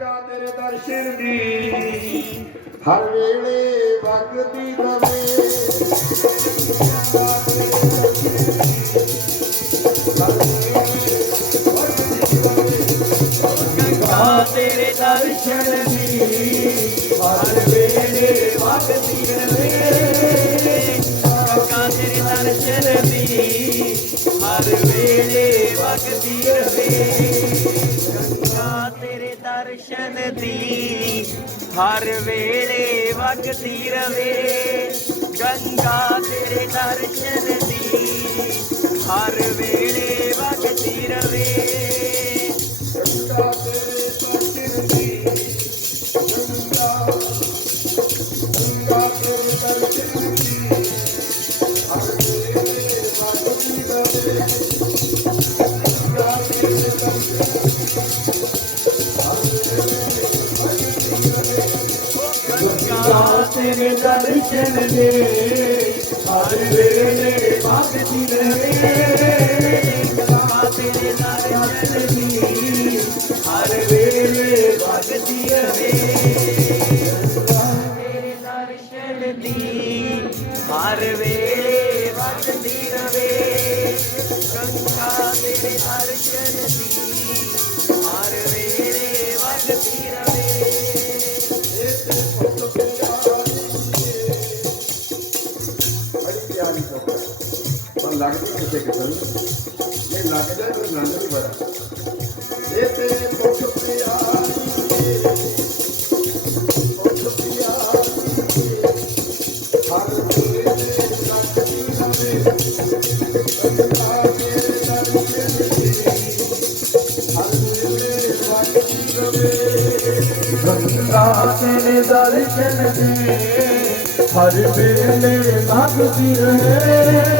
ਗੰਗਾ ਤੇਰੇ ਦਰਸ਼ਨ ਦੀ। ਹਰ ਵੇਲੇ ਵਗਦੀ ਰਵੇ ਗੰਗਾ ਤੇਰੇ ਦਰਸ਼ਨ ਦੀ। ਹਰ ਵੇਲੇ ਵਗਦੀ ਰਵੇ ਗੰਗਾ ਤੇਰੇ ਦਰਸ਼ਨ ਦੀ। ਹਰ ਵੇਲੇ ਵਗਦੀ ਰਵੇ ਗੰਗਾ ਤੇਰੇ ਦਰਸ਼ਨ ਦੀ ਹਰ ਵੇਲੇ ਵਗਦੀ ਰਵੇ ਦਰਸ਼ਨ ਦੀ ਹਰ ਵੇਲੇ ਵਗਦੀ ਰਵੇ ਗੰਗਾ ਤੇਰੇ ਦਰਸ਼ਨ ਦੀ ਹਰ ਵੇਲੇ ਵਗਦੀ ਰਵੇ ਗੰਗਾ ਤੇਰੇ ਦਰਸ਼ਨ ਦੀ ਗੰਗਾ ਗੰਗਾ ਤੇਰੇ ਦਰਸ਼ਨ ਦੀ ਹਰ ਵੇਲੇ ਵਗਦੀ ਰਵੇ ਗੰਗਾ ਤੇਰੇ ਦਰਸ਼ਨ तेरे दर्शन दे हर वेले भक्ति रहे तेरे दर्शन दी हर वेले भक्ति रहे तेरे दर्शन दी हर वेले भगती रवे गंगा तेरे दर्शन दी हर वेले भगती रवे। ਪਰ ਲੱਗਦੀ ਕਿਸੇ ਕਿਸਮ ਇਹ ਲੱਗਦਾ ਪਰ ਨੰਦ ਨਹੀਂ ਬੜਾ ਇਹ ਤੇ ਫੋਟੋ ਪਿਆਰੀ। ਫੋਟੋ ਪਿਆਰੀ ਹਰ ਵੇਲੇ ਲੱਗਦੀ ਰਵੇ ਗੰਗਾ ਤੇਰੇ ਹਰ ਵੇਲੇ ਗੰਗਾ ਤੇਰੇ ਦਰਸ਼ਨ ਦੇ ਹਰ ਵੇਲੇ ਲੱਗਦੀ ਰਹੇ।